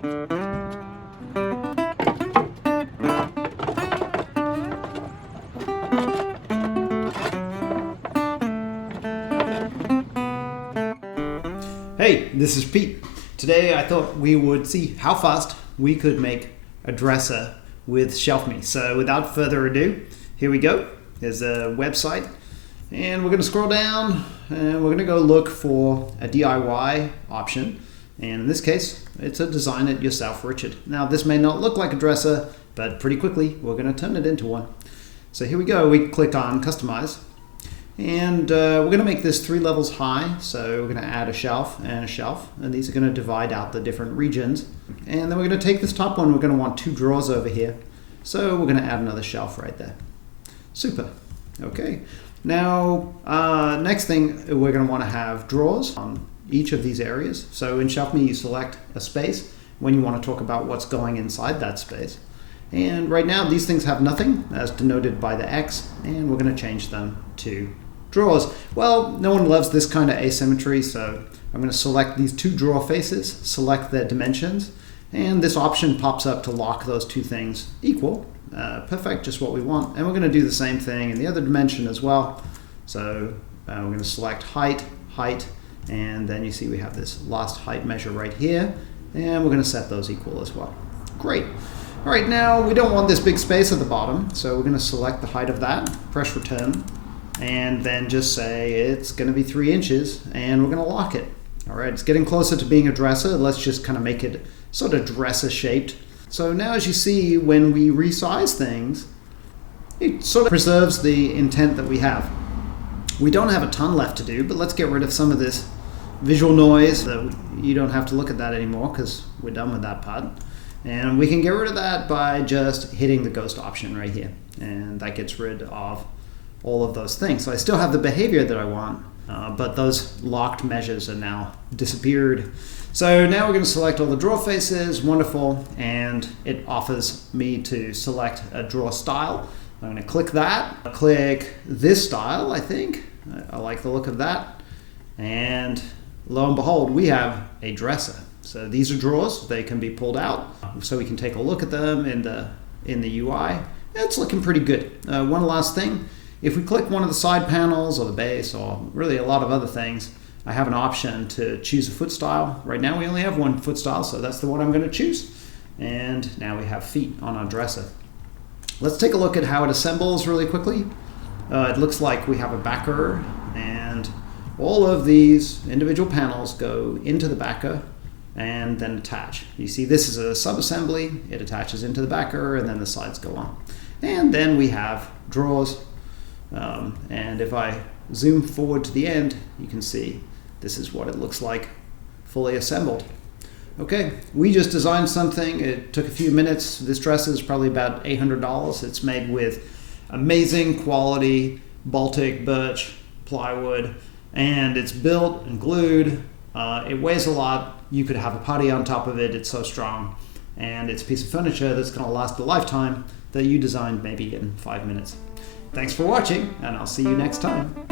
Hey, this is Pete. Today I thought we would see how fast we could make a dresser with ShelfMe. So without further ado, here we go. There's a website and we're going to scroll down and we're going to go look for a DIY option. And in this case, it's a design it yourself, Richard. Now this may not look like a dresser, but pretty quickly we're going to turn it into one. So here we go. We click on Customize. And we're going to make this 3 levels high, so we're going to add a shelf, and these are going to divide out the different regions. And then we're going to take this top one, we're going to want 2 drawers over here, so we're going to add another shelf right there. Super. Okay. Now, next thing, we're going to want to have drawers on each of these areas. So in ShelfMe, you select a space when you want to talk about what's going inside that space. And right now, these things have nothing, as denoted by the X, and we're going to change them to drawers. Well, no one loves this kind of asymmetry, so I'm going to select these 2 drawer faces, select their dimensions, and this option pops up to lock those 2 things equal. Perfect, just what we want. And we're going to do the same thing in the other dimension as well. So we're going to select height, and then you see we have this last height measure right here, and we're going to set those equal as well. Great. All right, now we don't want this big space at the bottom, so we're going to select the height of that, press return, and then just say it's going to be 3 inches, and we're going to lock it. All right, it's getting closer to being a dresser. Let's just kind of make it sort of dresser shaped. So now as you see, when we resize things, it sort of preserves the intent that we have. We don't have a ton left to do, but let's get rid of some of this visual noise. So you don't have to look at that anymore because we're done with that part. And we can get rid of that by just hitting the ghost option right here. And that gets rid of all of those things. So I still have the behavior that I want, but those locked measures are now disappeared. So now we're going to select all the drawer faces, wonderful, and it offers me to select a drawer style. I'm going to click that, click this style, I think. I like the look of that. And lo and behold, we have a dresser. So these are drawers, they can be pulled out, so we can take a look at them in the UI. It's looking pretty good. One last thing. If we click one of the side panels or the base or really a lot of other things, I have an option to choose a foot style. Right now we only have one foot style, so that's the one I'm going to choose. And now we have feet on our dresser. Let's take a look at how it assembles really quickly. It looks like we have a backer, and all of these individual panels go into the backer and then attach. You see this is a sub-assembly. It attaches into the backer and then the sides go on. And then we have drawers. And if I zoom forward to the end, you can see this is what it looks like fully assembled. Okay, we just designed something. It took a few minutes. This dresser is probably about $800. It's made with amazing quality Baltic birch plywood, and it's built and glued. It weighs a lot. You could have a party on top of it. It's so strong, and it's a piece of furniture that's going to last a lifetime that you designed maybe in 5 minutes. Thanks for watching, and I'll see you next time.